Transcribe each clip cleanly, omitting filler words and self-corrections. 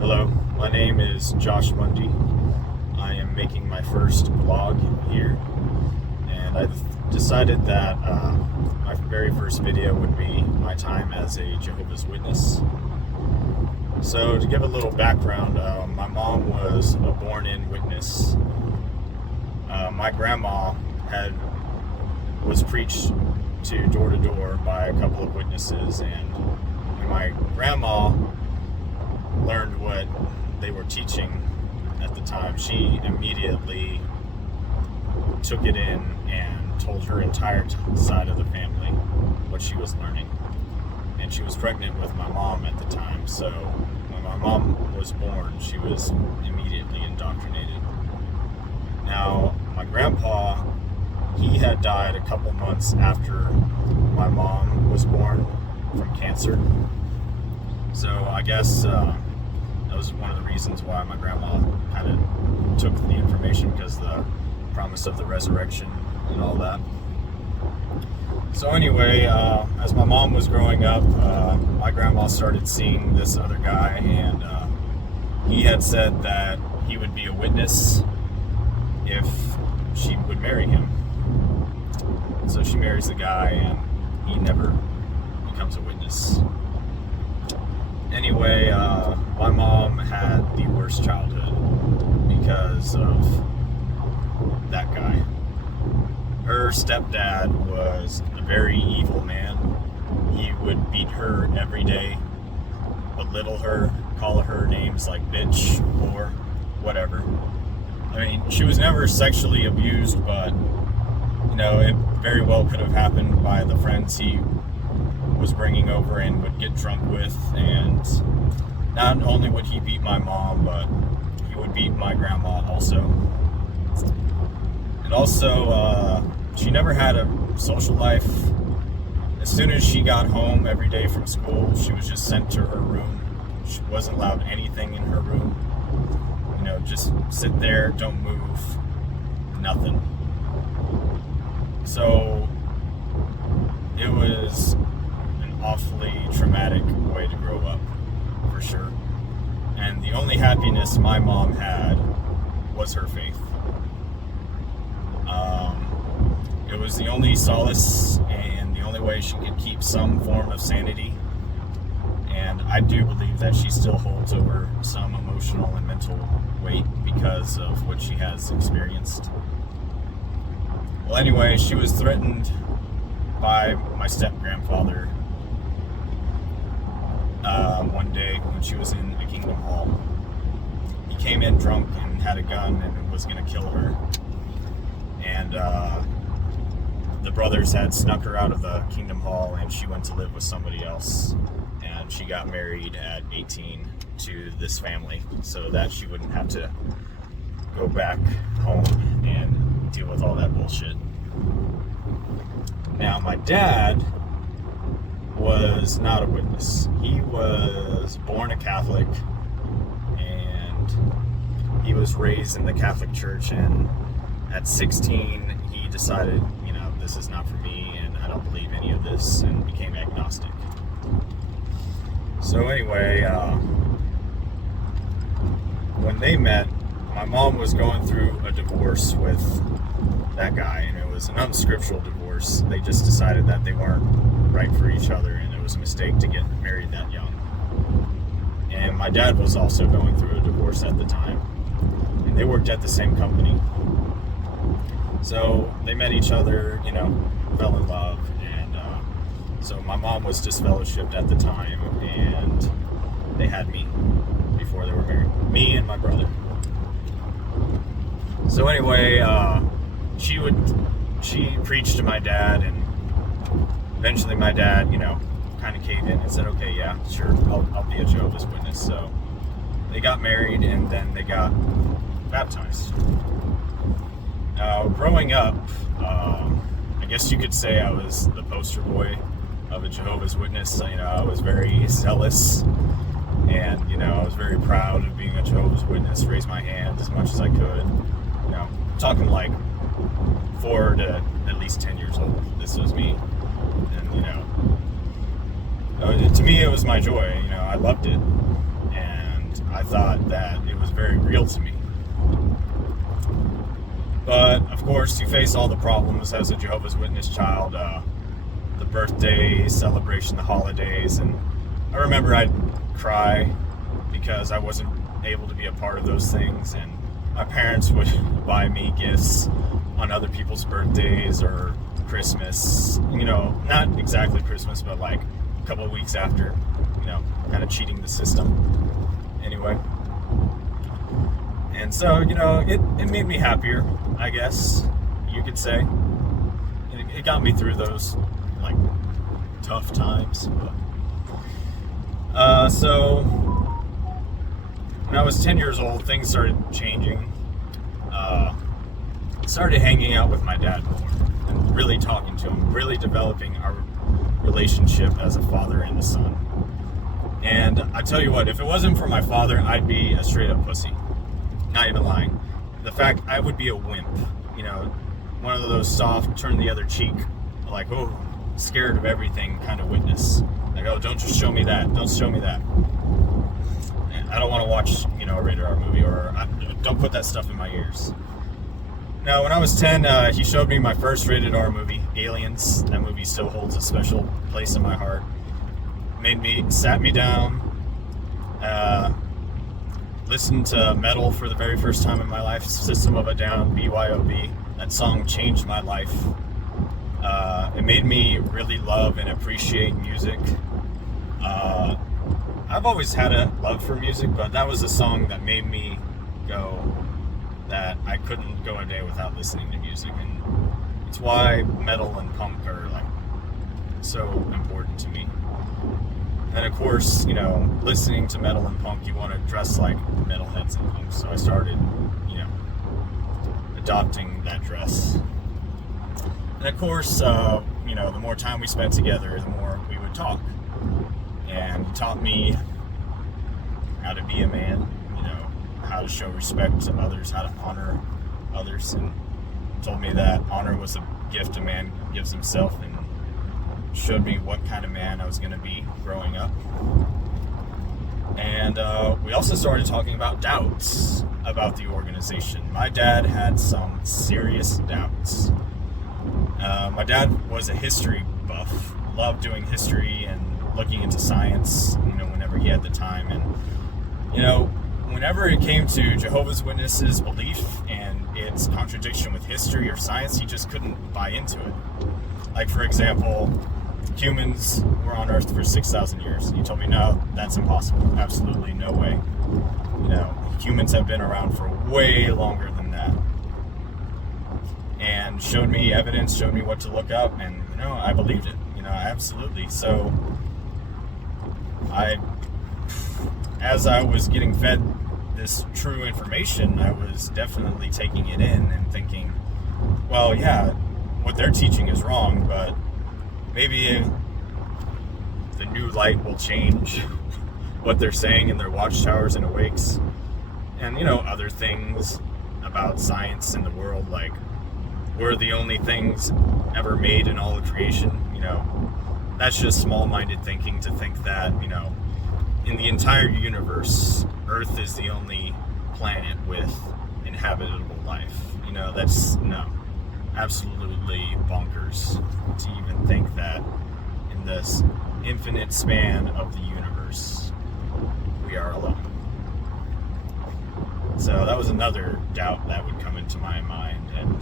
Hello, my name is Josh Mundy. I am making my first vlog here, and I've decided that my very first video would be my time as a Jehovah's Witness. So to give a little background, my mom was a born-in witness. My grandma was preached to door by a couple of witnesses, and when my grandma learned what they were teaching at the time, she immediately took it in and told her entire side of the family what she was learning. And she was pregnant with my mom at the time, so when my mom was born, she was immediately indoctrinated. Now, my grandpa, he had died a couple months after my mom was born from cancer. So I guess that was one of the reasons why my grandma kind of took the information, because the promise of the resurrection and all that. So anyway, as my mom was growing up, my grandma started seeing this other guy, and he had said that he would be a witness if she would marry him. So she marries the guy, and he never becomes a witness. Anyway, my mom had the worst childhood because of that guy. Her stepdad was a very evil man. He would beat her every day, belittle her, call her names like bitch or whatever. I mean, she was never sexually abused, but, you know, it very well could have happened by the friends he was bringing over and would get drunk with. And not only would he beat my mom, but he would beat my grandma also. And also, she never had a social life. As soon as she got home every day from school, she was just sent to her room. She wasn't allowed anything in her room. You know, just sit there, don't move, nothing. So it was an awfully traumatic way to grow up, for sure. And the only happiness my mom had was her faith. It was the only solace and the only way she could keep some form of sanity. And I do believe that she still holds over some emotional and mental weight because of what she has experienced. Well, anyway, she was threatened by my step-grandfather one day when she was in the Kingdom Hall. He came in drunk and had a gun and was going to kill her. And the brothers had snuck her out of the Kingdom Hall, and she went to live with somebody else. And she got married at 18 to this family so that she wouldn't have to go back home and deal with all that bullshit. Now, my dad was not a witness. He was born a Catholic, and he was raised in the Catholic Church, and at 16 he decided, you know, this is not for me and I don't believe any of this, and became agnostic. So anyway, when they met, my mom was going through a divorce with that guy, and it was an unscriptural divorce. They just decided that they weren't right for each other, and it was a mistake to get married that young. And my dad was also going through a divorce at the time, and they worked at the same company. So they met each other, you know, fell in love, and so my mom was disfellowshipped at the time, and they had me before they were married. Me and my brother. So anyway, she preached to my dad, and eventually my dad, you know, kind of caved in and said, okay, yeah, sure, I'll be a Jehovah's Witness. So they got married, and then they got baptized. Growing up, I guess you could say I was the poster boy of a Jehovah's Witness. You know, I was very zealous, and, you know, I was very proud of being a Jehovah's Witness, raised my hand as much as I could. You know, talking like 4 to at least 10 years old. This was me. And, you know, to me it was my joy. You know, I loved it. And I thought that it was very real to me. But, of course, you face all the problems as a Jehovah's Witness child, the birthday celebration, the holidays, and I remember I'd cry because I wasn't able to be a part of those things, and my parents would buy me gifts on other people's birthdays or Christmas, not exactly Christmas, but like a couple of weeks after, kind of cheating the system anyway. And so, it made me happier, I guess you could say. It got me through those, like, tough times. So, when I was 10 years old, things started changing. Started hanging out with my dad more and really talking to him, really developing our relationship as a father and a son. And I tell you what, if it wasn't for my father, I'd be a straight up pussy. Not even lying. The fact I would be a wimp, one of those soft, turn the other cheek, like, oh, scared of everything kind of witness. Like, oh, don't just show me that. Don't show me that. I don't want to watch, a rated R movie, or don't put that stuff in my ears. Now, when I was 10, he showed me my first rated R movie, Aliens. That movie still holds a special place in my heart. Sat me down, listened to metal for the very first time in my life, System of a Down, BYOB. That song changed my life. It made me really love and appreciate music. I've always had a love for music, but that was a song that made me go that I couldn't go a day without listening to music, and it's why metal and punk are like so important to me. And of course, listening to metal and punk, you want to dress like metalheads and punks, so I started, adopting that dress. And of course, the more time we spent together, the more we would talk. And he taught me how to be a man, how to show respect to others, how to honor others, and told me that honor was a gift a man gives himself, and showed me what kind of man I was going to be growing up. And we also started talking about doubts about the organization. My dad had some serious doubts. My dad was a history buff, loved doing history and looking into science, whenever he had the time. And, whenever it came to Jehovah's Witnesses' belief and its contradiction with history or science, he just couldn't buy into it. Like, for example, humans were on Earth for 6,000 years. He told me, no, that's impossible. Absolutely no way. Humans have been around for way longer than that. And showed me evidence, showed me what to look up, and, I believed it. Absolutely. So, as I was getting fed this true information, I was definitely taking it in and thinking, well, yeah, what they're teaching is wrong, but maybe the new light will change what they're saying in their watchtowers and awakes. And, other things about science in the world, like, we're the only things ever made in all of creation, that's just small-minded thinking to think that, in the entire universe, Earth is the only planet with inhabitable life. That's, absolutely bonkers to even think that in this infinite span of the universe, we are alone. So that was another doubt that would come into my mind. And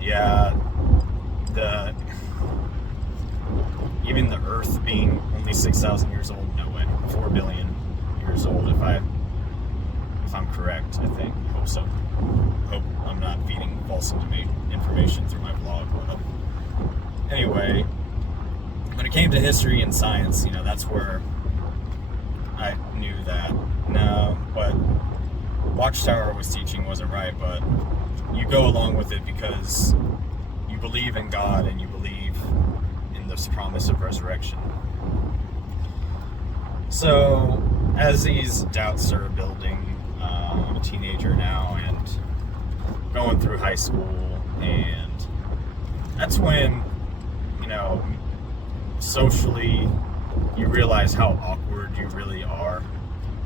yeah, even the Earth being only 6,000 years old, no way. 4 billion years old, if I'm correct, I think. Hope so. Hope I'm not feeding false information through my blog. But anyway, when it came to history and science, that's where I knew that, no, what Watchtower was teaching wasn't right, but you go along with it because you believe in God and you believe in this promise of resurrection. So, as these doubts are building, I'm a teenager now and going through high school, and that's when, socially you realize how awkward you really are.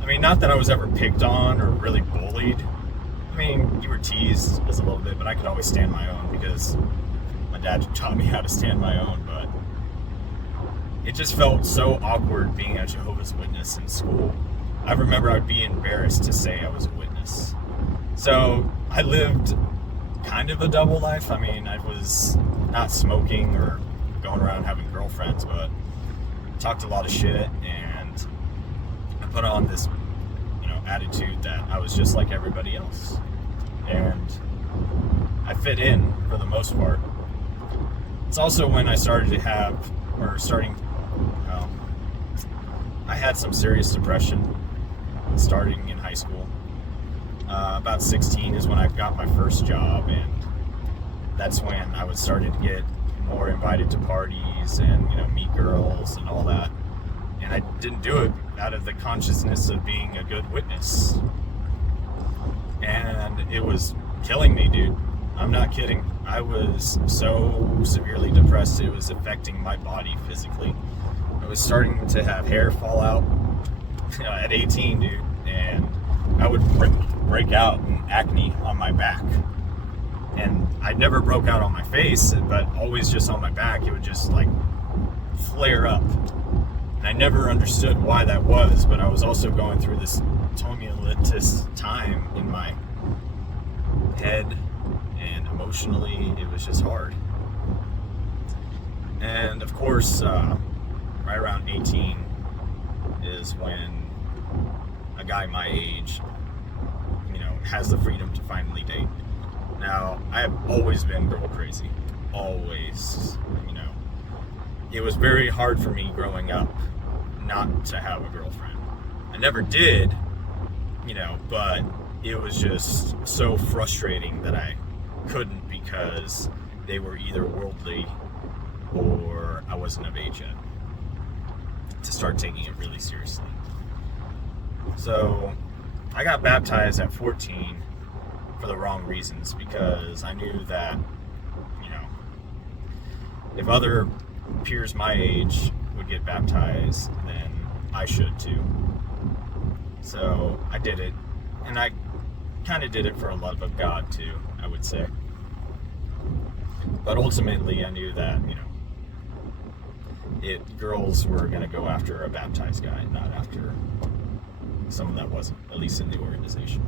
I mean, not that I was ever picked on or really bullied. I mean, you were teased as a little bit, but I could always stand my own because my dad taught me how to stand my own. But it just felt so awkward being a Jehovah's Witness in school. I remember I would be embarrassed to say I was a witness. So I lived kind of a double life. I mean, I was not smoking or going around having girlfriends, but talked a lot of shit, and I put on this, attitude that I was just like everybody else. And I fit in for the most part. It's also when I started to I had some serious depression starting in high school. About 16 is when I got my first job, and that's when I was starting to get more invited to parties and meet girls and all that. And I didn't do it out of the consciousness of being a good witness. And it was killing me, dude. I'm not kidding. I was so severely depressed, it was affecting my body physically. I was starting to have hair fall out at 18, dude. And I would break out in acne on my back. And I never broke out on my face, but always just on my back. It would just flare up. And I never understood why that was, but I was also going through this tumultuous time in my head, and emotionally it was just hard. And of course, right around 18 is when a guy my age, has the freedom to finally date. Now, I have always been girl crazy. Always, It was very hard for me growing up not to have a girlfriend. I never did, but it was just so frustrating that I couldn't because they were either worldly or I wasn't of age yet to start taking it really seriously. So I got baptized at 14 for the wrong reasons, because I knew that, if other peers my age would get baptized, then I should too. So I did it, and I kind of did it for a love of God too, I would say. But ultimately I knew that, girls were going to go after a baptized guy, not after someone that wasn't, at least in the organization.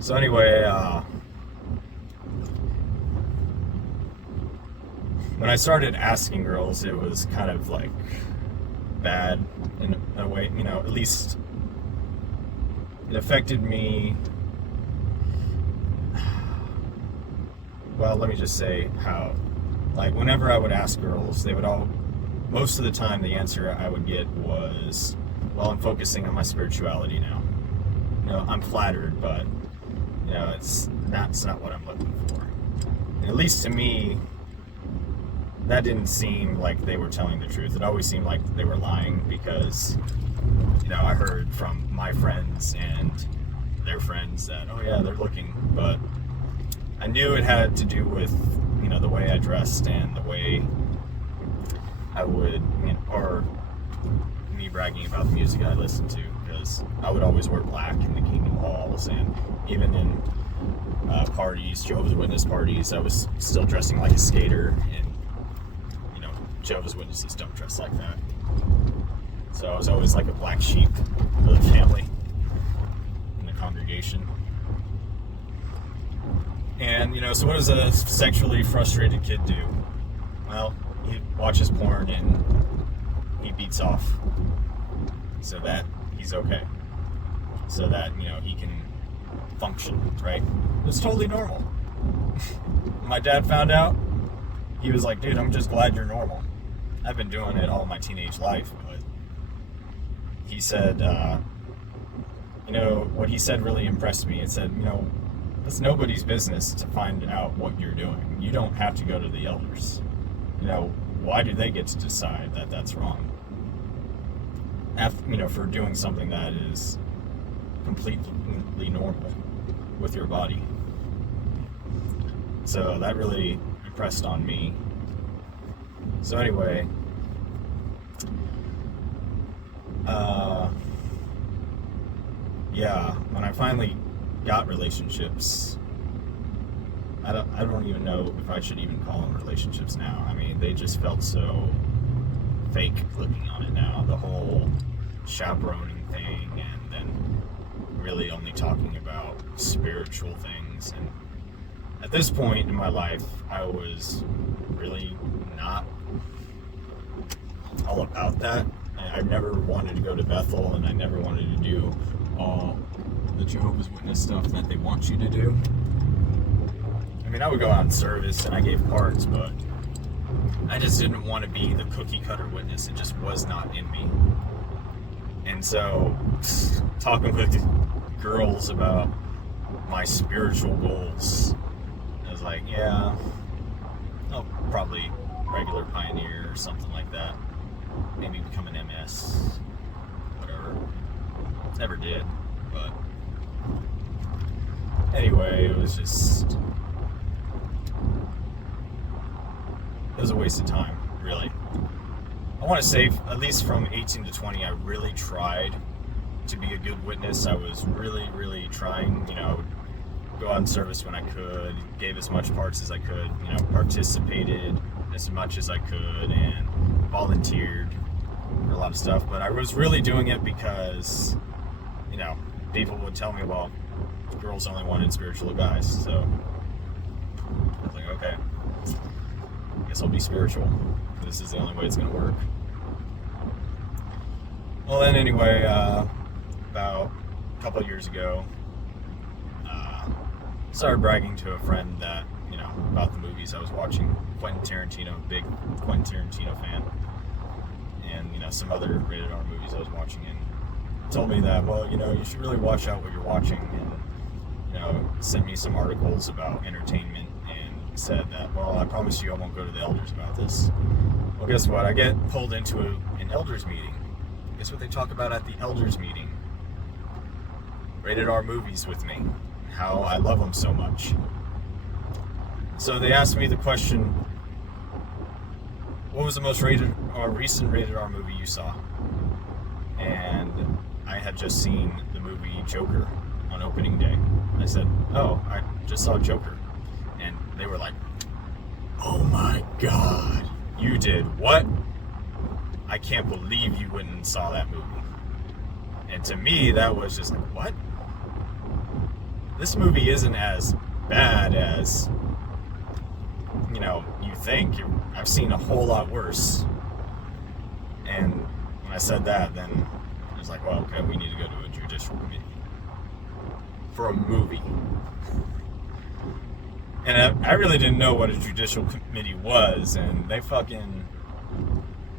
So anyway, when I started asking girls, it was kind of bad in a way, at least it affected me. Well, let me just say how, whenever I would ask girls, they would most of the time the answer I would get was, well, I'm focusing on my spirituality now. I'm flattered, but that's not what I'm looking for. And at least to me, that didn't seem like they were telling the truth. It always seemed like they were lying, because I heard from my friends and their friends that, oh yeah, they're looking, but I knew it had to do with the way I dressed and the way I would, or me bragging about the music I listened to, because I would always wear black in the Kingdom Halls, and even in parties, Jehovah's Witness parties, I was still dressing like a skater, and Jehovah's Witnesses don't dress like that. So I was always like a black sheep of the family in the congregation. And so what does a sexually frustrated kid do? Well, he watches porn and he beats off so that he's okay, so that he can function, right? It's totally normal. My dad found out, he was like, dude, I'm just glad you're normal. I've been doing it all my teenage life, but he said, what he said really impressed me. It said, it's nobody's business to find out what you're doing. You don't have to go to the elders. Why do they get to decide that that's wrong? For doing something that is completely normal with your body. So that really impressed on me. So anyway, yeah, when I finally got relationships, I don't even know if I should even call them relationships now. I mean, they just felt so fake looking on it now. The whole chaperoning thing, and then really only talking about spiritual things. And at this point in my life, I was really not all about that. I never wanted to go to Bethel, and I never wanted to do all the Jehovah's Witness stuff that they want you to do. I mean, I would go out in service and I gave cards, but I just didn't want to be the cookie cutter witness. It just was not in me. And so, talking with girls about my spiritual goals, I was like, yeah, I'll probably regular pioneer or something like that. Maybe become an MS, whatever. Never did, but anyway, it was a waste of time, really. I want to say, at least from 18 to 20, I really tried to be a good witness. I was really, really trying, I would go out in service when I could, gave as much parts as I could, participated as much as I could, and volunteered for a lot of stuff. But I was really doing it because, people would tell me, well, girls only wanted spiritual guys. So I was like, okay, I guess I'll be spiritual. This is the only way it's going to work. Well, then anyway, about a couple of years ago, started bragging to a friend that, about the movies I was watching. Quentin Tarantino, big Quentin Tarantino fan. And, some other rated R movies I was watching, and told me that, well, you should really watch out what you're watching, and, sent me some articles about entertainment, and said that, well, I promise you I won't go to the elders about this. Well, guess what? I get pulled into an elders meeting. Guess what they talk about at the elders meeting? Rated R movies with me. How I love them so much. So they asked me the question, what was the most recent rated R movie you saw? And I had just seen the movie Joker on opening day. I said, oh, I just saw Joker. And they were like, oh my God, you did what? I can't believe you went and saw that movie. And to me, that was just like, what? This movie isn't as bad as, you think. I've seen a whole lot worse. And when I said that, then it was like, well, okay, we need to go to a judicial committee for a movie. And I really didn't know what a judicial committee was, and they fucking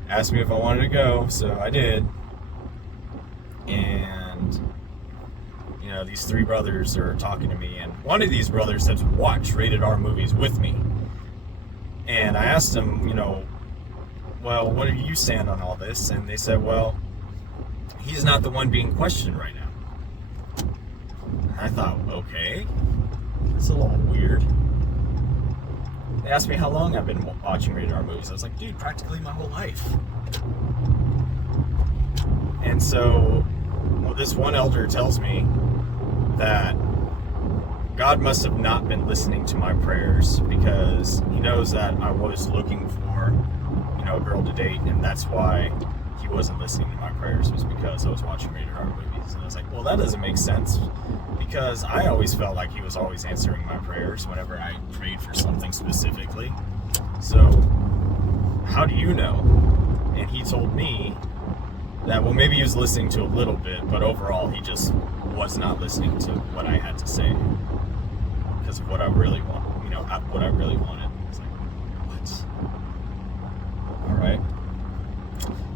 asked me if I wanted to go, so I did. And, these three brothers are talking to me, and one of these brothers has watched rated R movies with me. And I asked them, well, what do you stand on all this? And they said, well, he's not the one being questioned right now. And I thought, okay, that's a little weird. They asked me how long I've been watching rated R movies. I was like, dude, practically my whole life. And so, this one elder tells me that God must have not been listening to my prayers, because he knows that I was looking for, a girl to date, and that's why he wasn't listening to my prayers, was because I was watching rated R movies. And I was like, well, that doesn't make sense, because I always felt like he was always answering my prayers whenever I prayed for something specifically. So how do you know? And he told me that, well, maybe he was listening to a little bit, but overall he just was not listening to what I had to say, because of what I really want, what I really wanted. It's like, what? All right.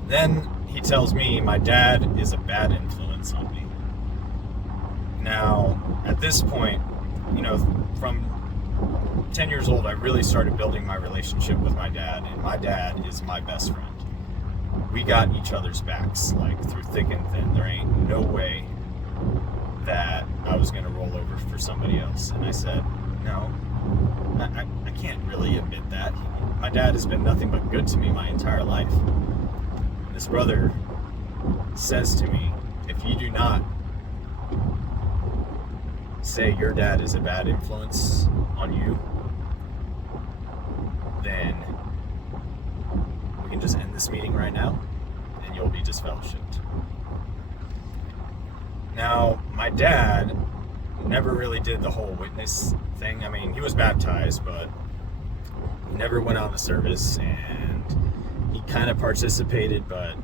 Then he tells me my dad is a bad influence on me. Now, at this point, from 10 years old, I really started building my relationship with my dad, and my dad is my best friend. We got each other's backs, like, through thick and thin. There ain't no way that I was going to roll over for somebody else. And I said, no, I can't really admit that. My dad has been nothing but good to me my entire life. And this brother says to me, if you do not say your dad is a bad influence on you, then we can just end this meeting right now and you'll be disfellowshipped. Now, my dad never really did the whole witness thing. I mean, he was baptized, but he never went on the service, and he kind of participated, but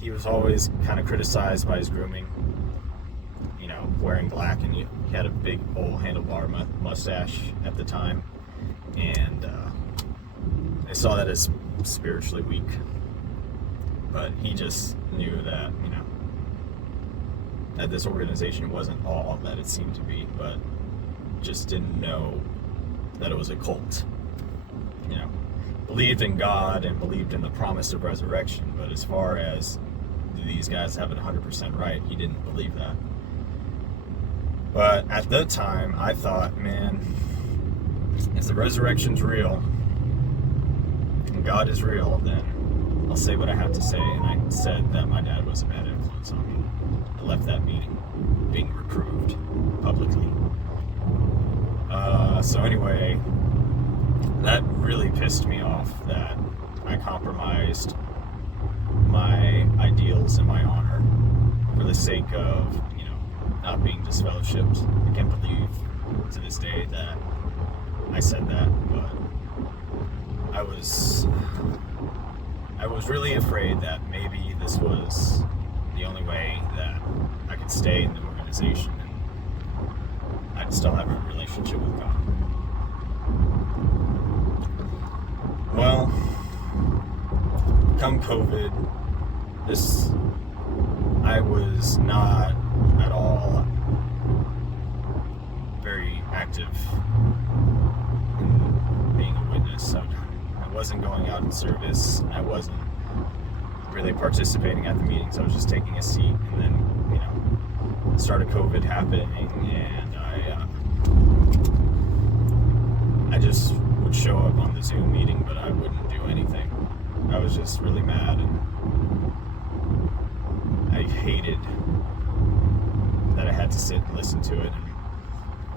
he was always kind of criticized by his grooming, wearing black, and he had a big old handlebar mustache at the time, and they saw that as spiritually weak. But he just knew that, that this organization wasn't all that it seemed to be, but just didn't know that it was a cult. Believed in God and believed in the promise of resurrection, but as far as these guys have it 100% right, he didn't believe that. But at the time, I thought, man, if the resurrection's real and God is real, then I'll say what I have to say. And I said that my dad was a bad influence on me. I left that meeting being reproved publicly. So anyway, that really pissed me off that I compromised my ideals and my honor for the sake of, not being disfellowshipped. I can't believe to this day that I said that, but I was really afraid that maybe this was the only way that I could stay in the organization and I'd still have a relationship with God. Well, come COVID, I was not at all very active in being a witness. So I wasn't going out in service. I wasn't really participating at the meetings. I was just taking a seat, and then, started COVID happening, and I just would show up on the Zoom meeting, but I wouldn't do anything. I was just really mad, and I hated that I had to sit and listen to it. And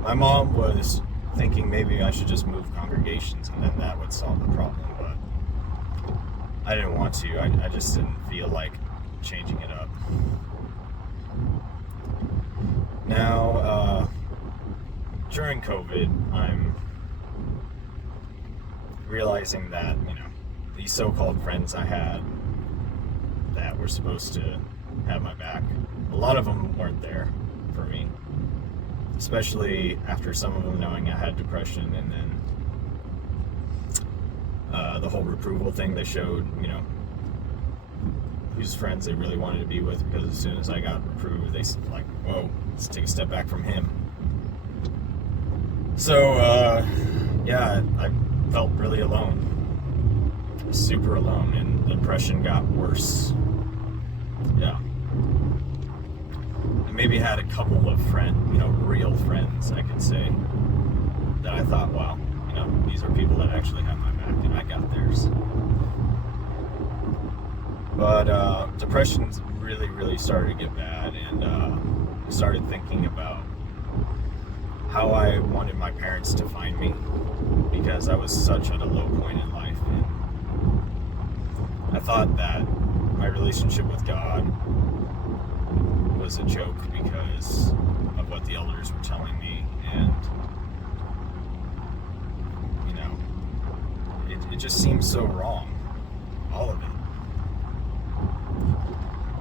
my mom was thinking maybe I should just move congregations and then that would solve the problem, but I didn't want to. I just didn't feel like changing it up. Now, during COVID, I'm realizing that, these so-called friends I had that were supposed to have my back, a lot of them weren't there for me, especially after some of them knowing I had depression, and then the whole reproval thing. They showed, whose friends they really wanted to be with, because as soon as I got reproved, they said, like, whoa, let's take a step back from him. So, yeah, I felt really alone, super alone, and the depression got worse. Yeah. I maybe had a couple of real friends, I could say, that I thought, wow, these are people that actually have my back, and I got theirs. But depression really, really started to get bad, and I started thinking about how I wanted my parents to find me, because I was such at a low point in life, and I thought that my relationship with God was a joke because of what the elders were telling me, and it just seems so wrong, all of it.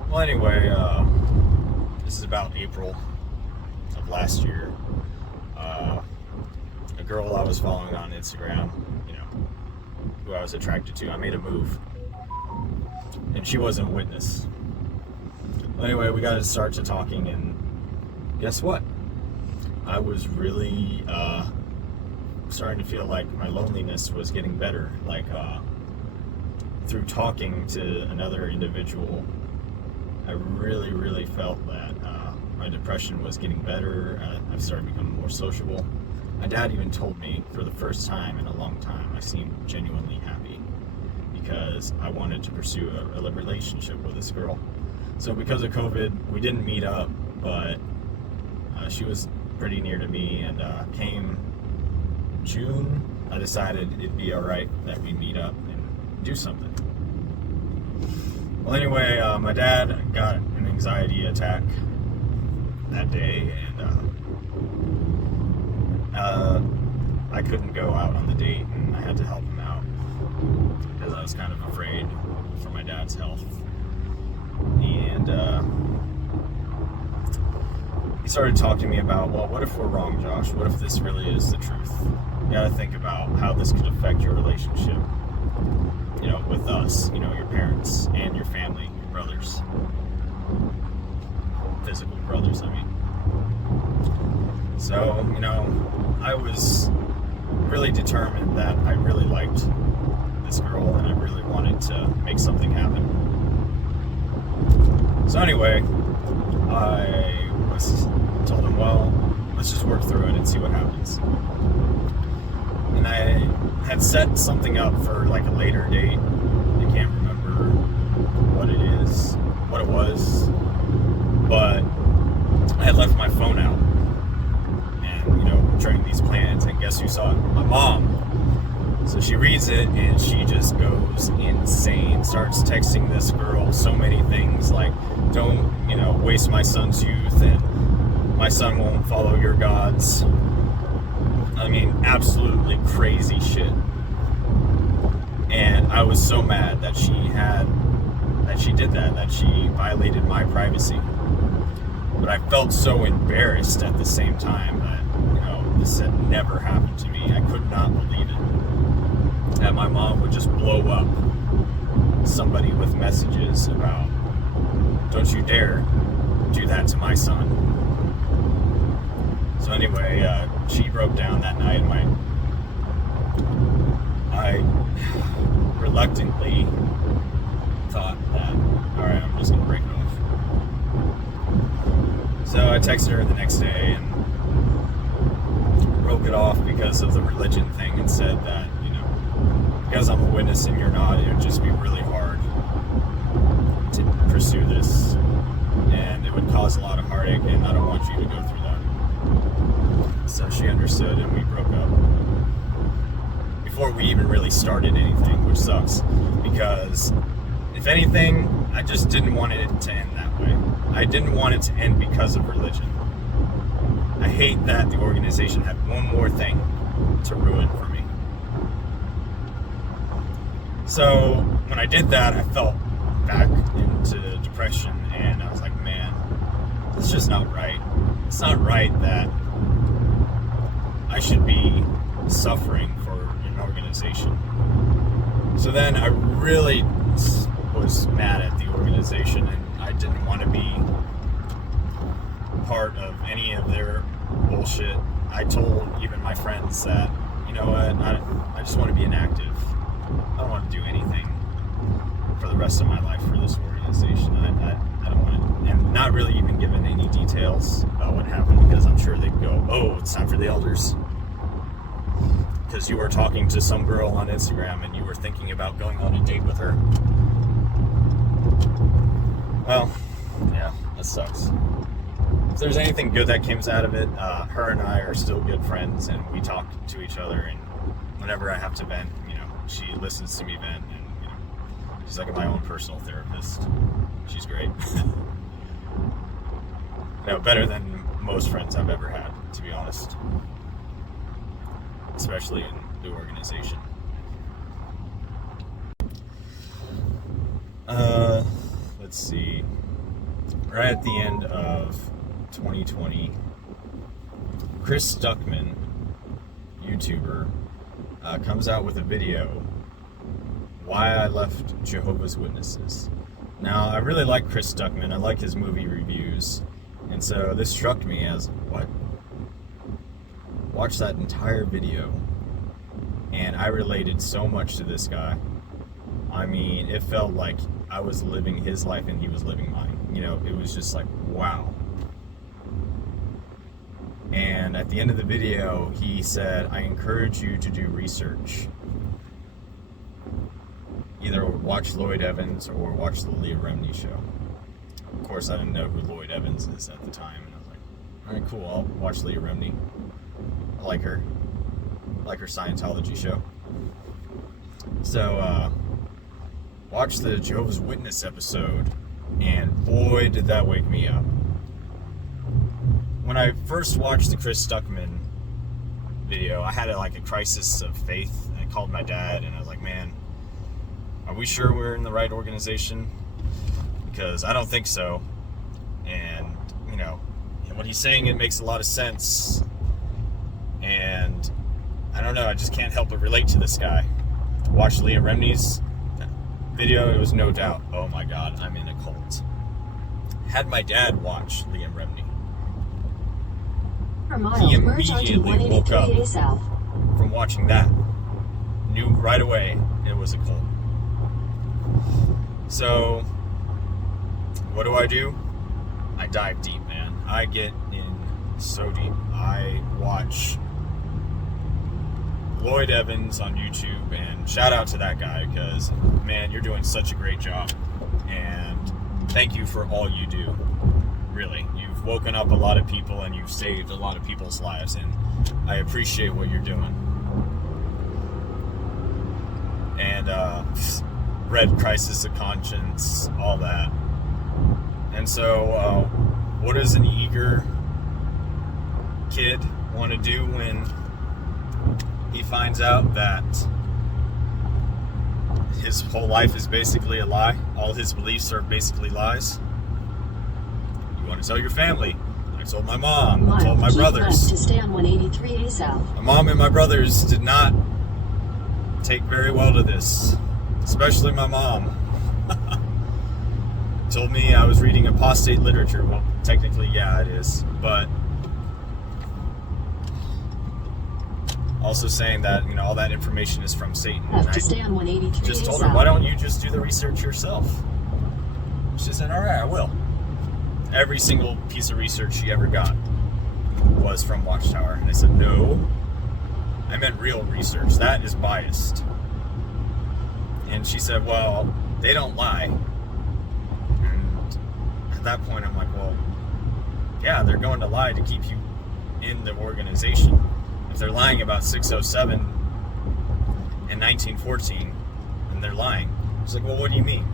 Well, anyway, this is about April of last year. A girl I was following on Instagram, who I was attracted to, I made a move, and she wasn't a witness. Well, anyway, we got to start to talking, and guess what? I was really starting to feel like my loneliness was getting better, like through talking to another individual. I really, really felt that my depression was getting better. I started becoming more sociable. My dad even told me, for the first time in a long time, I seemed genuinely happy because I wanted to pursue a relationship with this girl. So because of COVID, we didn't meet up, but she was pretty near to me, and came June, I decided it'd be alright that we meet up and do something. Well, anyway, my dad got an anxiety attack that day, and I couldn't go out on the date, and I had to help him out because I was kind of afraid for my dad's health. And he started talking to me about, well, what if we're wrong, Josh? What if this really is the truth? You gotta think about how this could affect your relationship, with us, your parents and your family, your brothers. Physical brothers, I mean. So, I was really determined that I really liked this girl and I really wanted to make something happen. So anyway, I told him, well, let's just work through it and see what happens. And I had set something up for like a later date. I can't remember what it was, but I had left my phone out and, trying these plans, and guess who saw it? My mom. So she reads it and she just goes insane, starts texting this girl so many things like, don't, waste my son's youth, and my son won't follow your gods. I mean, absolutely crazy shit. And I was so mad that she did that she violated my privacy. But I felt so embarrassed at the same time that, this had never happened to me. I could not believe it. That my mom would just blow up somebody with messages about, don't you dare do that to my son. So anyway, she broke down that night, and I reluctantly thought that, alright, I'm just going to break it off. So I texted her the next day and broke it off because of the religion thing, and said that, because I'm a witness and you're not, it would just be really hard to pursue this, and it would cause a lot of heartache, and I don't want you to go through that. So she understood, and we broke up before we even really started anything, which sucks, because if anything, I just didn't want it to end that way. I didn't want it to end because of religion. I hate that the organization had one more thing to ruin for me. So when I did that, I fell back into depression, and I was like, man, it's just not right. It's not right that I should be suffering for an organization. So then I really was mad at the organization, and I didn't want to be part of any of their bullshit. I told even my friends that, you know what, I just want to be inactive. I don't want to do anything for the rest of my life for this organization. I don't want to, and not really even given any details about what happened, because I'm sure they'd go, oh, it's time for the elders. Because you were talking to some girl on Instagram and you were thinking about going on a date with her. Well, yeah, that sucks. If there's anything good that comes out of it, her and I are still good friends, and we talk to each other, and whenever I have to vent, she listens to me vent, and she's like my own personal therapist. She's great. Better than most friends I've ever had, to be honest. Especially in the organization. Let's see. Right at the end of 2020, Chris Stuckman, YouTuber, comes out with a video, why I left Jehovah's Witnesses. Now, I really like Chris Stuckman. I like his movie reviews. And so this struck me as, what? Watched that entire video, and I related so much to this guy. I mean, it felt like I was living his life and he was living mine. It was just like, wow. And at the end of the video, he said, I encourage you to do research. Either watch Lloyd Evans or watch the Leah Remini show. Of course, I didn't know who Lloyd Evans is at the time, and I was like, Alright, cool. I'll watch Leah Remini. I like her. I like her Scientology show. So, watch the Jehovah's Witness episode, and boy, did that wake me up. When I first watched the Chris Stuckman video, I had a crisis of faith. I called my dad, and I was like, man, are we sure we're in the right organization? Because I don't think so. And, what he's saying, it makes a lot of sense. And I don't know, I just can't help but relate to this guy. Watch Leah Remini's video, it was no doubt, oh my god, I'm in a cult. Had my dad watch Leah Remini. He immediately woke up from watching that. Knew right away it was a cult. So, what do? I dive deep, man. I get in so deep. I watch Lloyd Evans on YouTube, and shout out to that guy, because, man, you're doing such a great job. And thank you for all you do. Really. You've woken up a lot of people, and you've saved a lot of people's lives, and I appreciate what you're doing. And, read Crisis of Conscience, all that. And so, what does an eager kid want to do when he finds out that his whole life is basically a lie? All his beliefs are basically lies? You want to tell your family. I told my mom. I told my brothers. To stay on 183 South. My mom and my brothers did not take very well to this. Especially my mom. Told me I was reading apostate literature. Well, technically, yeah, it is. But also saying that, all that information is from Satan. Have to stay on 183 just told her, why don't you just do the research yourself? She said, all right, I will. Every single piece of research she ever got was from Watchtower. And I said, no, I meant real research. That is biased. And she said, well, they don't lie. And at that point, I'm like, well, yeah, they're going to lie to keep you in the organization. If they're lying about 607 and 1914, then they're lying. She's like, well, what do you mean?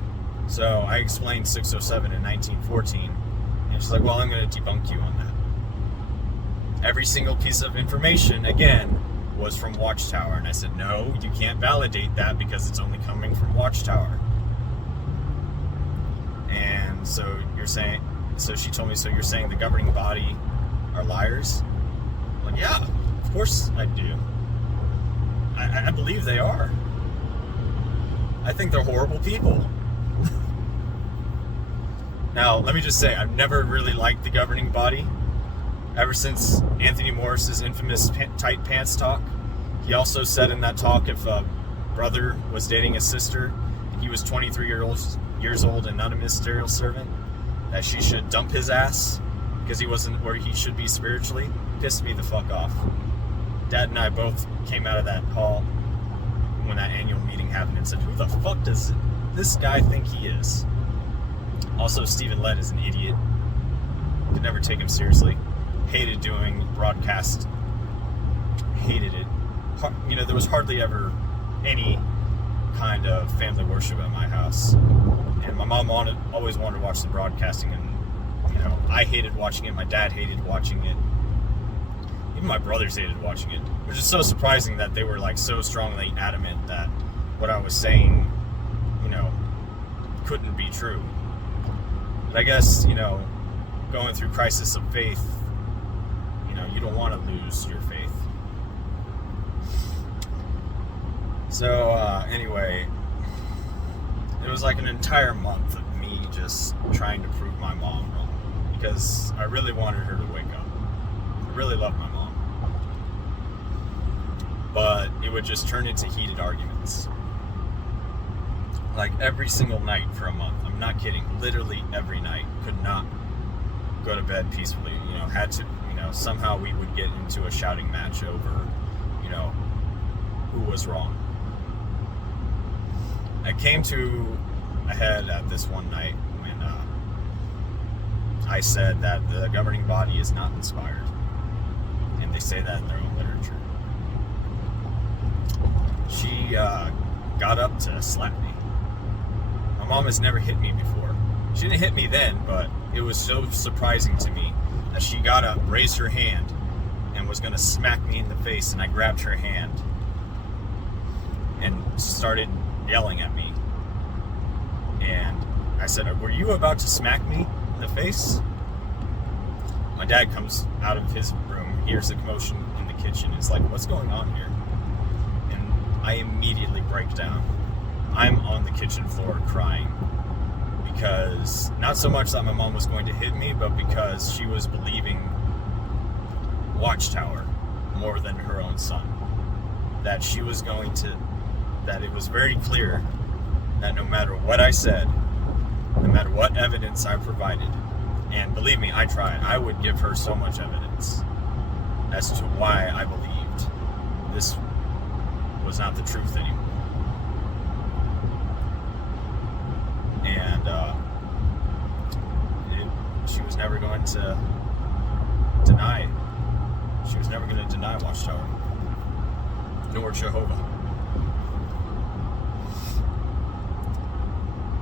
So I explained 607 and 1914, and she's like, well, I'm going to debunk you on that. Every single piece of information, again, was from Watchtower. And I said, no, you can't validate that because it's only coming from Watchtower. And so she told me, so you're saying the governing body are liars? I'm like, yeah, of course I do. I believe they are. I think they're horrible people. Now, let me just say, I've never really liked the governing body. Ever since Anthony Morris's infamous tight pants talk. He also said in that talk, if a brother was dating a sister, he was 23 years old and not a ministerial servant, that she should dump his ass because he wasn't where he should be spiritually. Pissed me the fuck off. Dad and I both came out of that hall when that annual meeting happened and said, who the fuck does this guy think he is? Also, Stephen Lett is an idiot. Could never take him seriously. Hated doing broadcast. Hated it. There was hardly ever any kind of family worship at my house. And my mom always wanted to watch the broadcasting, and I hated watching it. My dad hated watching it. Even my brothers hated watching it, which is so surprising that they were so strongly adamant that what I was saying, couldn't be true. But I guess, going through crisis of faith, you don't want to lose your faith. So, anyway, it was like an entire month of me just trying to prove my mom wrong, because I really wanted her to wake up. I really loved my mom. But it would just turn into heated arguments. Like every single night for a month. I'm not kidding. Literally every night. Could not go to bed peacefully. Had to, somehow we would get into a shouting match over, who was wrong. I came to a head at this one night when I said that the governing body is not inspired. And they say that in their own literature. She got up to slap me. My mom has never hit me before. She didn't hit me then, but it was so surprising to me that she got up, raised her hand, and was going to smack me in the face, and I grabbed her hand and started yelling at me. And I said, "Were you about to smack me in the face?" My dad comes out of his room, hears the commotion in the kitchen, is like, "What's going on here?" And I immediately break down. I'm on the kitchen floor crying because not so much that my mom was going to hit me, but because she was believing Watchtower more than her own son. That she was going to, that it was very clear that no matter what I said, no matter what evidence I provided, and believe me, I tried, I would give her so much evidence as to why I believed this was not the truth anymore. And she was never going to deny it. She was never going to deny Watchtower, nor Jehovah.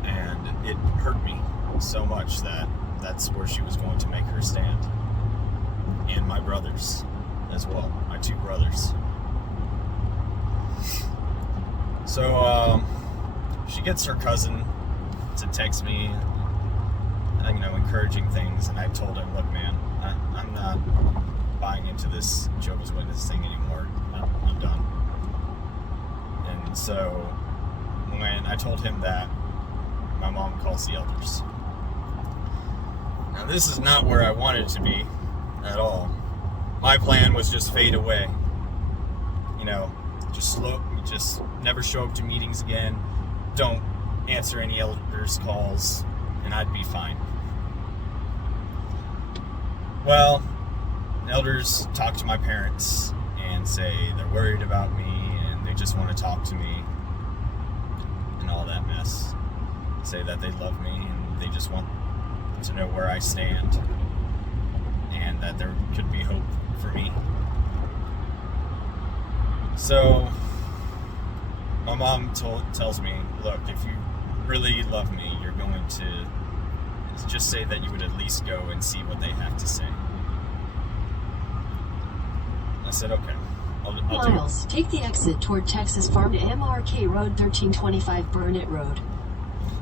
And it hurt me so much that that's where she was going to make her stand. And my brothers as well, my two brothers. So she gets her cousin to text me, encouraging things, and I told him, "Look, man, I'm not buying into this Jehovah's Witness thing anymore. I'm done." And so when I told him that, my mom calls the elders. Now this is not where I wanted to be at all. My plan was just fade away. Just never show up to meetings again. Don't answer any elders' calls, and I'd be fine. Well, elders talk to my parents and say they're worried about me and they just want to talk to me and all that mess. Say that they love me and they just want to know where I stand and that there could be hope for me. So my mom tells me, "Look, if you really love me, you're going to just say that you would at least go and see what they have to say." I said, "Okay, I'll do Miles, take the exit toward Texas Farm to MRK Road 1325 Burnett Road."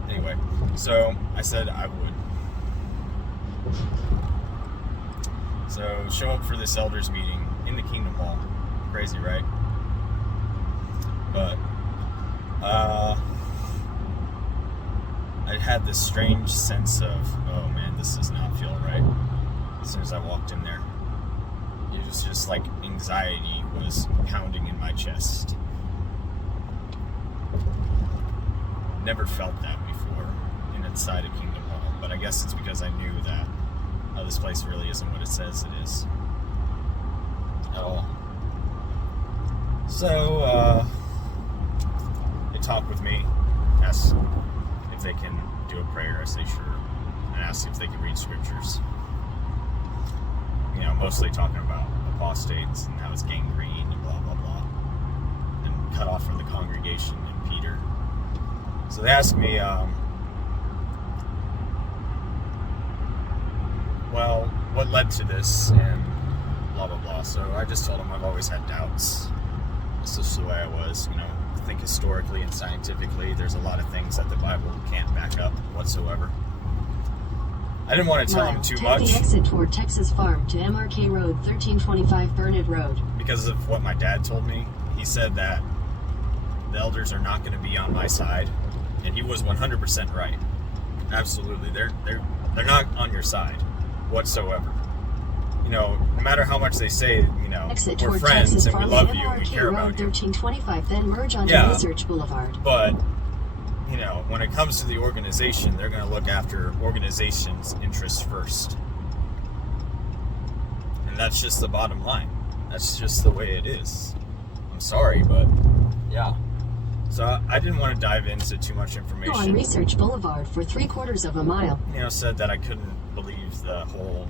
Anyway, so I said I would. So show up for this elders meeting in the Kingdom Hall. Crazy, right? But I had this strange sense of, oh man, this does not feel right. As soon as I walked in there, it was just like anxiety was pounding in my chest. Never felt that before inside of Kingdom Hall, but I guess it's because I knew that this place really isn't what it says it is at all. So they talk with me, ask if they can do a prayer. I say sure, and ask if they can read scriptures. Mostly talking about apostates and how it's gangrene and blah blah blah, and cut off from the congregation and Peter. So they asked me, well, what led to this and blah blah blah. So I just told them I've always had doubts. This is the way I was. I think historically and scientifically, there's a lot of things that the Bible can't back up whatsoever. I didn't want to tell him too much. Take the exit toward Texas Farm to MRK Road 1325 Burnett Road. Because of what my dad told me, he said that the elders are not going to be on my side, and he was 100% right. Absolutely, they're not on your side whatsoever. No matter how much they say, exit we're friends Texas and we Farm love to you and we MRK care Road about you. 1325, then merge onto Research Boulevard. But when it comes to the organization, they're going to look after organization's interests first. And that's just the bottom line. That's just the way it is. I'm sorry, but yeah. So I didn't want to dive into too much Go on information. Research Boulevard for 3/4 of a mile. Said that I couldn't believe the whole,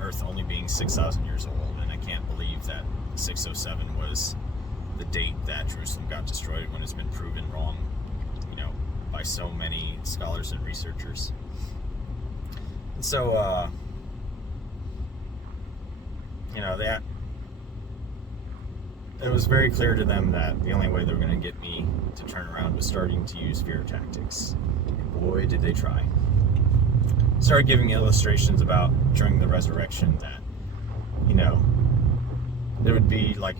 Earth only being 6,000 years old, and I can't believe that 607 was the date that Jerusalem got destroyed when it's been proven wrong, by so many scholars and researchers. And so, that it was very clear to them that the only way they were going to get me to turn around was starting to use fear tactics. And boy, did they try. Started giving illustrations about during the resurrection that, there would be like,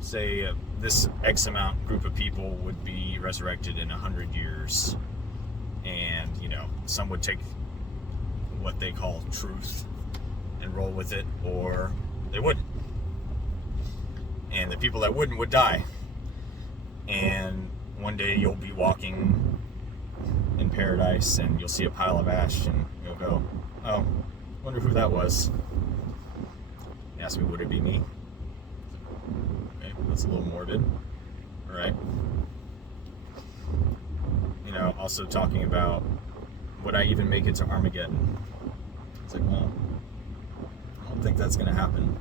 say, this X amount group of people would be resurrected in 100 years. And, some would take what they call truth and roll with it, or they wouldn't. And the people that wouldn't would die. And one day you'll be walking in paradise and you'll see a pile of ash and you'll go, oh, wonder who that was. He asked me, would it be me? Okay, that's a little morbid. All right. Also talking about, would I even make it to Armageddon? It's like, well, I don't think that's going to happen.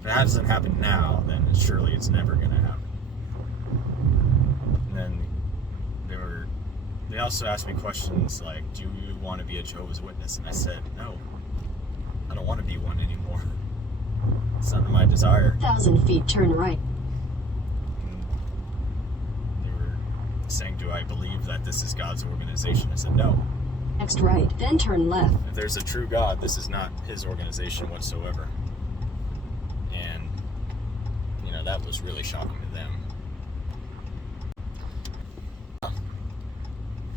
If it hasn't happened now, then surely it's never going to happen. And then they also asked me questions like, do you want to be a Jehovah's Witness? And I said, no, I don't want to be one anymore. It's not my desire. 1,000 feet, turn right. And they were saying, do I believe that this is God's organization? I said, no. Next right, then turn left. If there's a true God, this is not his organization whatsoever. And, that was really shocking to them.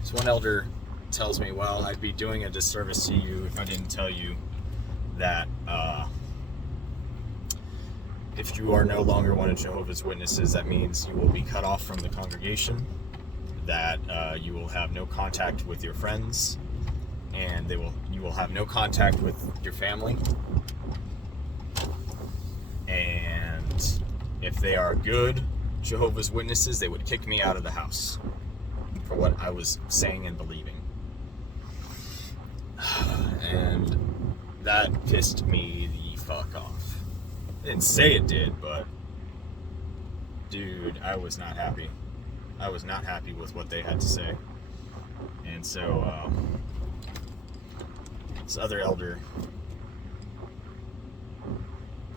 So one elder tells me, well, I'd be doing a disservice to you if I didn't tell you that if you are no longer one of Jehovah's Witnesses, that means you will be cut off from the congregation, that you will have no contact with your friends, and you will have no contact with your family. And if they are good Jehovah's Witnesses, they would kick me out of the house for what I was saying and believing. And that pissed me the fuck off. I didn't say it did, but dude, I was not happy. I was not happy with what they had to say. And so this other elder,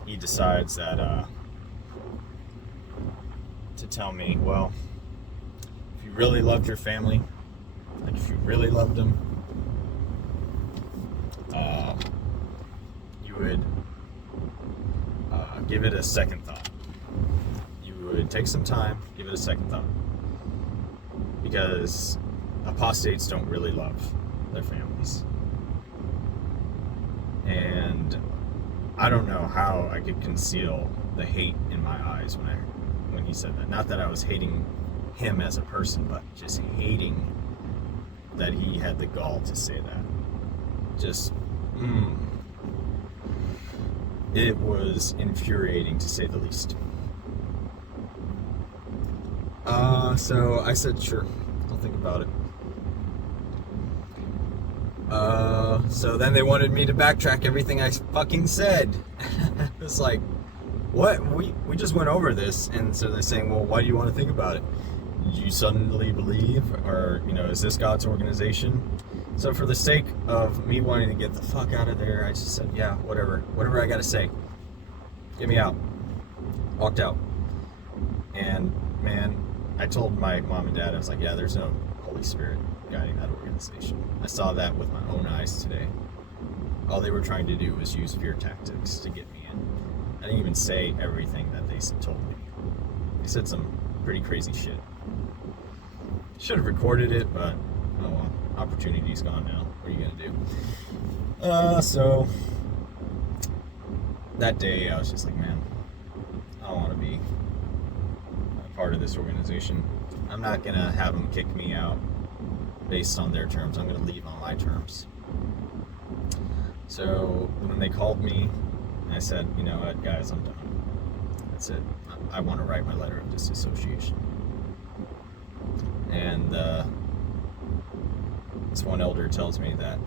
he decides that to tell me, well, if you really loved your family, like if you really loved them, you would give it a second thought. You would take some time, give it a second thought, because apostates don't really love their families. And I don't know how I could conceal the hate in my eyes when he said that. Not that I was hating him as a person, but just hating that he had the gall to say that. Just, it was infuriating to say the least. So I said, sure, I'll think about it. So then they wanted me to backtrack everything I fucking said. It's like, what? We just went over this, and so they're saying, well, why do you want to think about it? Do you suddenly believe, or, is this God's organization? So for the sake of me wanting to get the fuck out of there, I just said, yeah, whatever I gotta say. Get me out. Walked out. And, man, I told my mom and dad, I was like, yeah, there's no Holy Spirit guiding that organization. I saw that with my own eyes today. All they were trying to do was use fear tactics to get me in. I didn't even say everything that they told me. They said some pretty crazy shit. Should have recorded it, but oh well. Opportunity's gone now. What are you gonna do? So that day I was just like, man, I don't want to be a part of this organization. I'm not gonna have them kick me out based on their terms. I'm gonna leave on my terms. So when they called me, I said, you know what, guys, I'm done. That's it. I want to write my letter of disassociation. And this one elder tells me that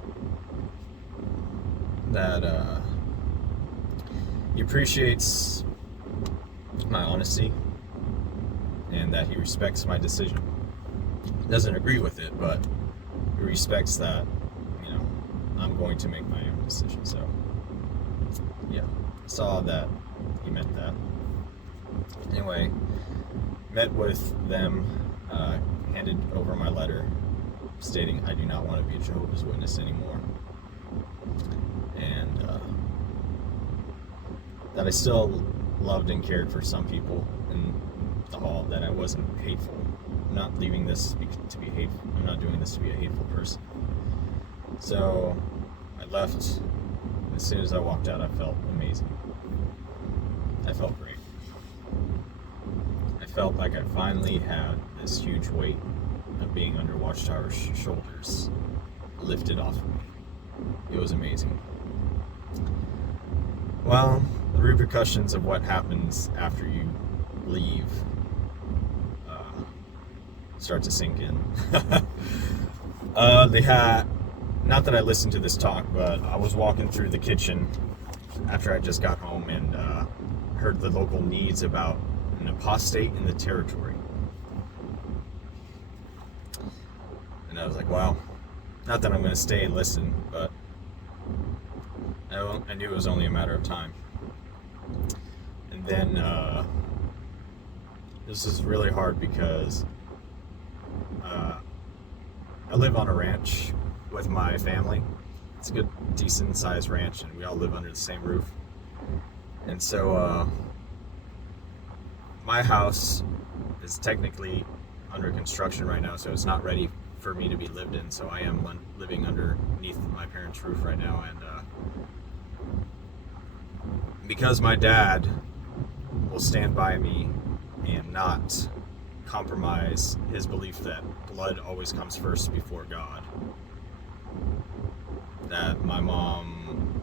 he appreciates my honesty and that he respects my decision. Doesn't agree with it, but he respects that, I'm going to make my own decision. So, yeah, I saw that he meant that. Anyway, met with them, handed over my letter stating I do not want to be a Jehovah's Witness anymore. And that I still loved and cared for some people in the hall, that I wasn't hateful. I'm not leaving this to be hateful. I'm not doing this to be a hateful person. So I left. As soon as I walked out, I felt amazing. I felt great. I felt like I finally had this huge weight of being under Watchtower's shoulders lifted off of me. It was amazing. Well, the repercussions of what happens after you leave start to sink in. They had, not that I listened to this talk, but I was walking through the kitchen after I just got home and heard the local needs about an apostate in the territory. And I was like, wow, not that I'm going to stay and listen, but I knew it was only a matter of time. And then this is really hard because I live on a ranch with my family. It's a good, decent sized ranch, and we all live under the same roof. And so my house is technically under construction right now, so it's not ready for me to be lived in. So I am living underneath my parents' roof right now, and because my dad will stand by me and not compromise his belief that blood always comes first before God, that my mom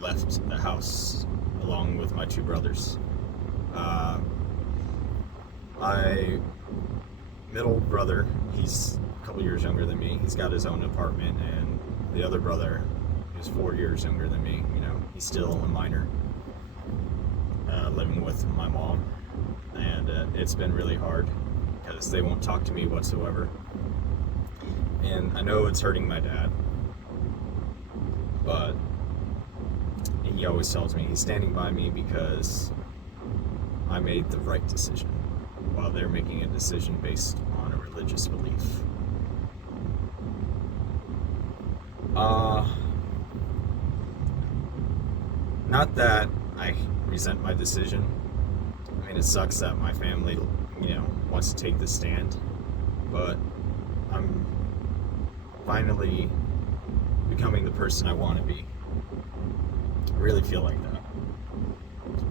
left the house along with my two brothers. My middle brother, he's a couple years younger than me. He's got his own apartment, and the other brother, who's 4 years younger than me, he's still a minor, living with my mom. And it's been really hard because they won't talk to me whatsoever. And I know it's hurting my dad, but he always tells me he's standing by me because I made the right decision, while they're making a decision based on a religious belief. Not that I resent my decision. I mean, it sucks that my family, wants to take this stand, but I'm finally becoming the person I want to be. I really feel like that.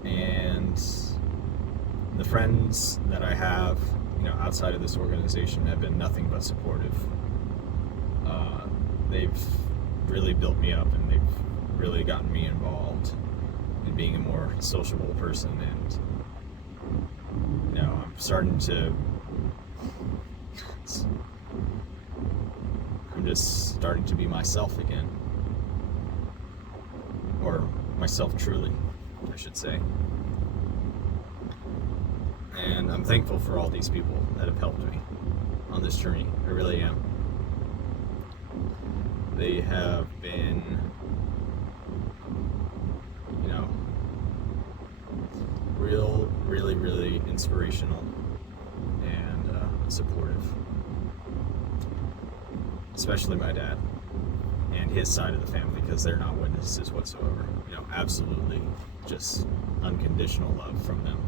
And the friends that I have, outside of this organization have been nothing but supportive. They've really built me up, and they've really gotten me involved in being a more sociable person, and I'm just starting to be myself again, or myself truly, I should say. And I'm thankful for all these people that have helped me on this journey. I really am. They have been, really inspirational and supportive. Especially my dad and his side of the family, because they're not witnesses whatsoever. Absolutely just unconditional love from them.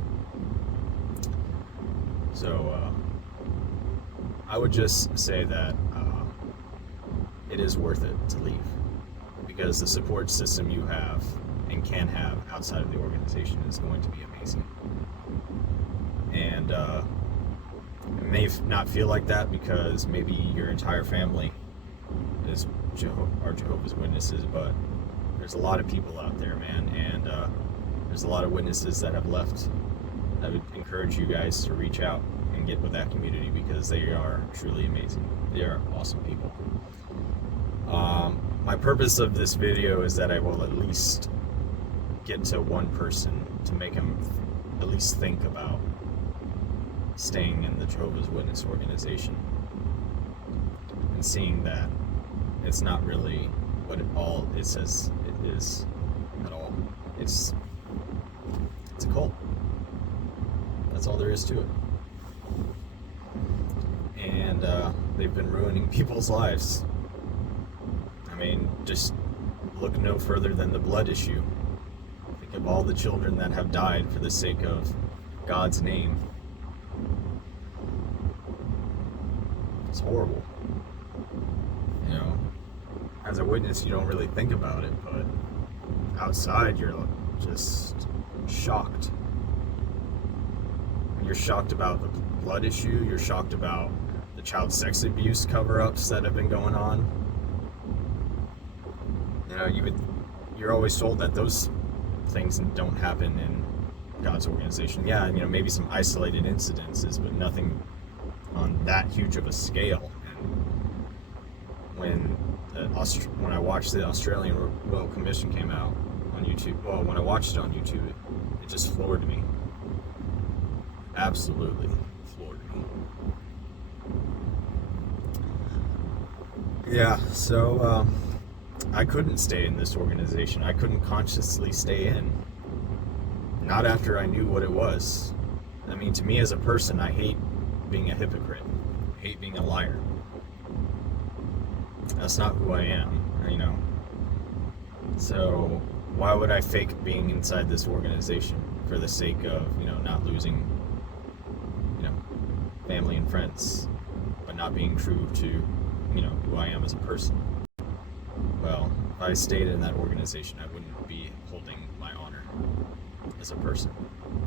So I would just say that it is worth it to leave, because the support system you have and can have outside of the organization is going to be amazing. And it may not feel like that because maybe your entire family is are Jehovah's Witnesses, but there's a lot of people out there, man, and there's a lot of witnesses that have left. I would encourage you guys to reach out and get with that community because they are truly amazing. They are awesome people. My purpose of this video is that I will at least get to one person to make him at least think about staying in the Jehovah's Witness organization and seeing that it's not really what it says it is at all. It's a cult. That's all there is to it. And they've been ruining people's lives. I mean, just look no further than the blood issue. Think of all the children that have died for the sake of God's name. It's horrible. You know, as a witness, you don't really think about it, but outside, you're just shocked. You're shocked about the blood issue. You're shocked about the child sex abuse cover-ups that have been going on. You know, you're always told that those things don't happen in God's organization. Yeah, you know, maybe some isolated incidences, but nothing on that huge of a scale. And when I watched the Australian Royal Commission came out on YouTube, well, when I watched it on YouTube, it just floored me. Absolutely floored me. Yeah, so I couldn't stay in this organization. I couldn't consciously stay in. Not after I knew what it was. I mean, to me as a person, I hate being a hypocrite. I hate being a liar. That's not who I am, you know. So why would I fake being inside this organization for the sake of, you know, not losing, you know, family and friends, but not being true to, you know, who I am as a person? Well, if I stayed in that organization, I wouldn't be holding my honor as a person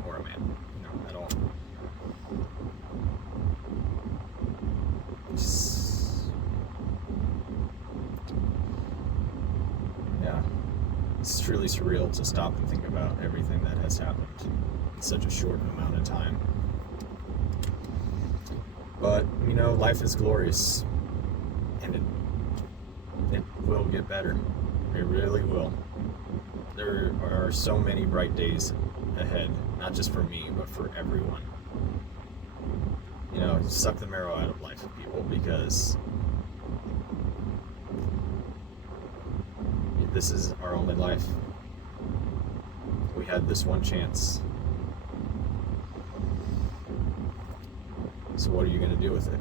or a man, you know, at all. Yeah, it's truly surreal to stop and think about everything that has happened in such a short amount of time. But, you know, life is glorious, and it will get better. It really will. There are so many bright days ahead, not just for me, but for everyone. You know, suck the marrow out of life, people, because this is our only life. We had this one chance. So what are you going to do with it?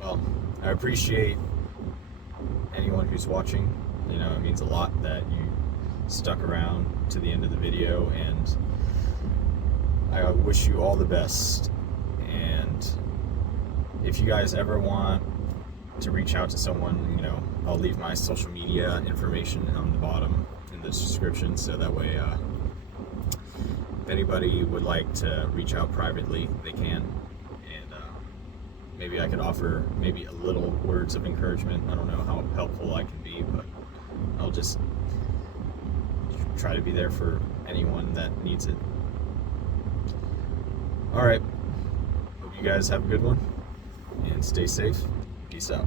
Well, I appreciate anyone who's watching. You know, it means a lot that you stuck around to the end of the video, and I wish you all the best. And if you guys ever want to reach out to someone, you know, I'll leave my social media information on the bottom in the description, so that way if anybody would like to reach out privately, they can. And maybe I could offer maybe a little words of encouragement. I don't know how helpful I can be, but I'll just try to be there for anyone that needs it. All right. Hope you guys have a good one, and stay safe. Peace out.